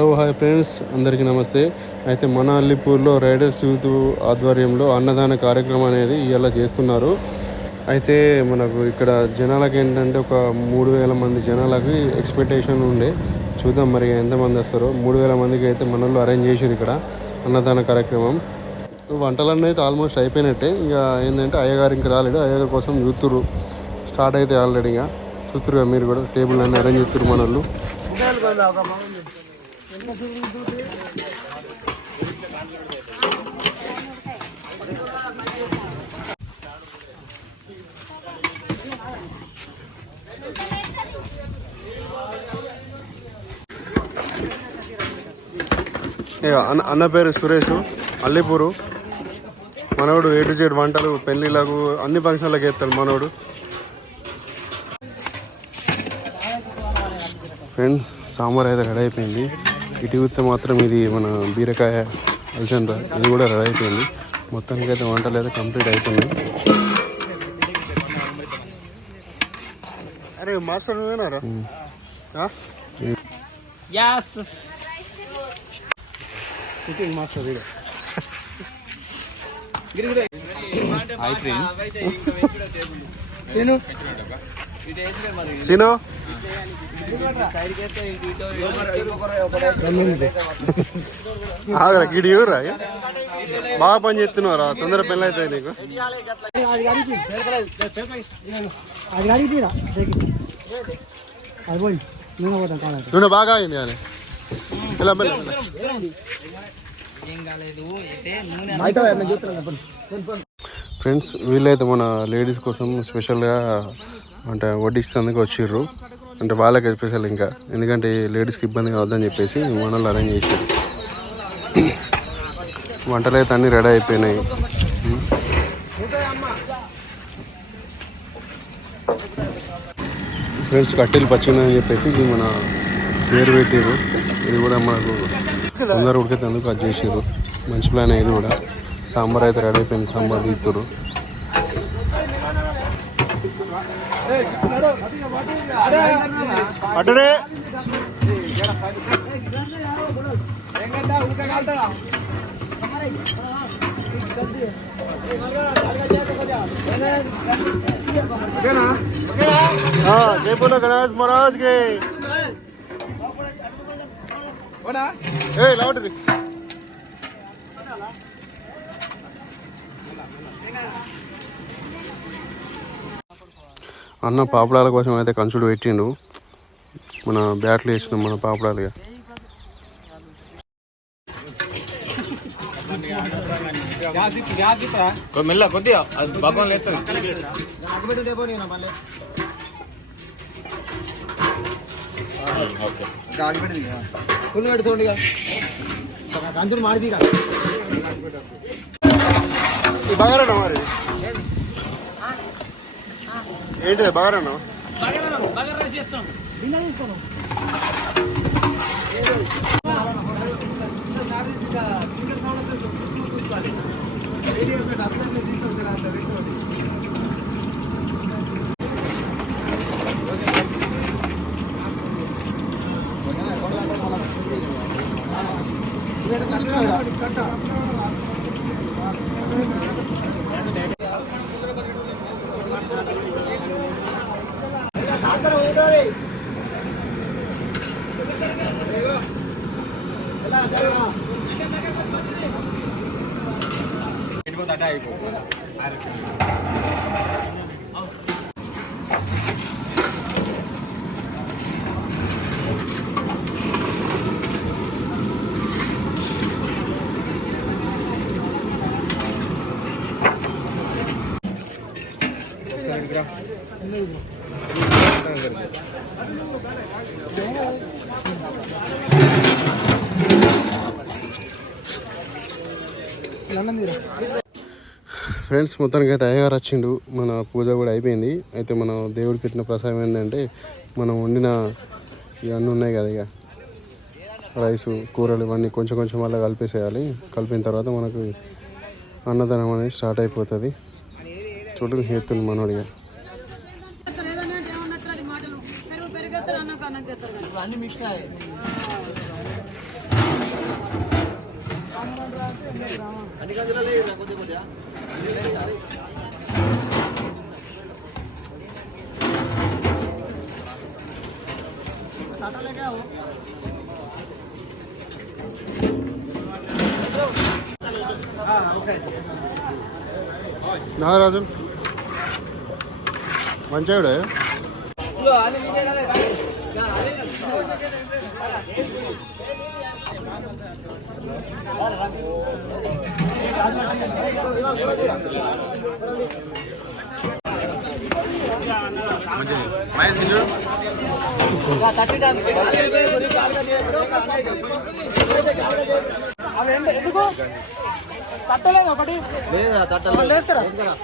Hello hi friends, అందరికీ నమస్తే. అయితే మన అల్లిపూర్లో రైడర్స్ యూత్ ఆధ్వర్యంలో అన్నదాన కార్యక్రమం అనేది ఇవాళ చేస్తున్నారు. అయితే మనకు ఇక్కడ జనాలకి ఏంటంటే ఒక 3,000 మంది జనాలకి ఎక్స్పెక్టేషన్ ఉండే. చూద్దాం మరి ఎంతమంది వస్తారో. 3,000 మందికి అయితే మనలో అరేంజ్ చేసారు ఇక్కడ అన్నదాన కార్యక్రమం. వంటలన్నీ అయితే ఆల్మోస్ట్ అయిపోయినట్టే. ఇక ఏంటంటే అయ్యగారు ఇంకా రాలేడు. అయ్యగారి కోసం చూస్తురు. స్టార్ట్ అయితే ఆల్రెడీగా చూస్తురుగా మీరు కూడా. టేబుల్ అన్నీ అరేంజ్ చేస్తురు మన వాళ్ళు. అన్న పేరు సురేష్, అల్లిపూరు. మనోడు A to Z వంటలు, పెళ్ళిళ్ళకు, అన్ని ఫంక్షన్లకు వేస్తాడు మనోడు. ఫ్రెండ్స్, సాంబార్ అయితే రెడీ అయిపోయింది. ఇటు చూస్తే మాత్రం ఇది మన బీరకాయ అలసంద, ఇది కూడా రెడీ అయిపోయింది. మొత్తానికి అయితే వంటలు అయితే కంప్లీట్ అయిపోయినాయి. అరే మాస్టర్ నువ్వేనారా? కుకింగ్ మాస్టర్ ఇదే. సీను ఆగరా, గిడి ఎవరా? బాగా పని చేస్తున్నావురా, తొందర పెళ్ళి అవుతుంది నీకు. నూనె బాగా అయింది కానీ ఇలా ఫ్రెండ్స్, వీళ్ళైతే మన లేడీస్ కోసం స్పెషల్గా అంటే వడ్డిస్తేందుకు వచ్చిర్రు. అంటే వాళ్ళకి స్పెషల్ ఇంకా, ఎందుకంటే లేడీస్కి ఇబ్బంది కావద్దని చెప్పేసి మనల్ని అరేంజ్ చేశారు. వంటలు అయితే అన్నీ రెడీ అయిపోయినాయి. ఫ్రెండ్స్, కట్టెలు పచ్చినాయని చెప్పేసి ఇది మన పేరు పెట్టారు. ఇది కూడా మనకు తొందర ఉడికేందుకు అది చేసారు. మంచి ప్లాన్ ఇది కూడా. సాంబార్ అయితే రెడీ అయిపోయింది. సాంబార్ తీస్తారు. అటురే జైపూర్ గణేష్ మహారాజ్ కి లావుంటుంది. అన్న పాపడాల కోసం అయితే కంచుడు పెట్టిండు. మన బ్యాట్లు వేసినాం మన పాపడాలుగా. కొద్దిగా బాగారన్నా మరి ఏంటి బాగారన్నా? ఫ్రెండ్స్, మొత్తానికి అయితే అయ్యగారు వచ్చిండు. మన పూజ కూడా అయిపోయింది. అయితే మనం దేవుడికి పెట్టిన ప్రసాదం ఏంటంటే మనం వండిన ఇవన్నీ ఉన్నాయి కదా, ఇక రైసు, కూరలు, ఇవన్నీ కొంచెం కొంచెం వల్ల కలిపేసేయాలి. కలిపిన తర్వాత మనకు అన్నదానం అనేది స్టార్ట్ అయిపోతుంది. చూడండి, హేతులు మనోడిగా. నాగరాజు మంచిగా ఎందుకు తట్టలేదు ఒకటి లేదురా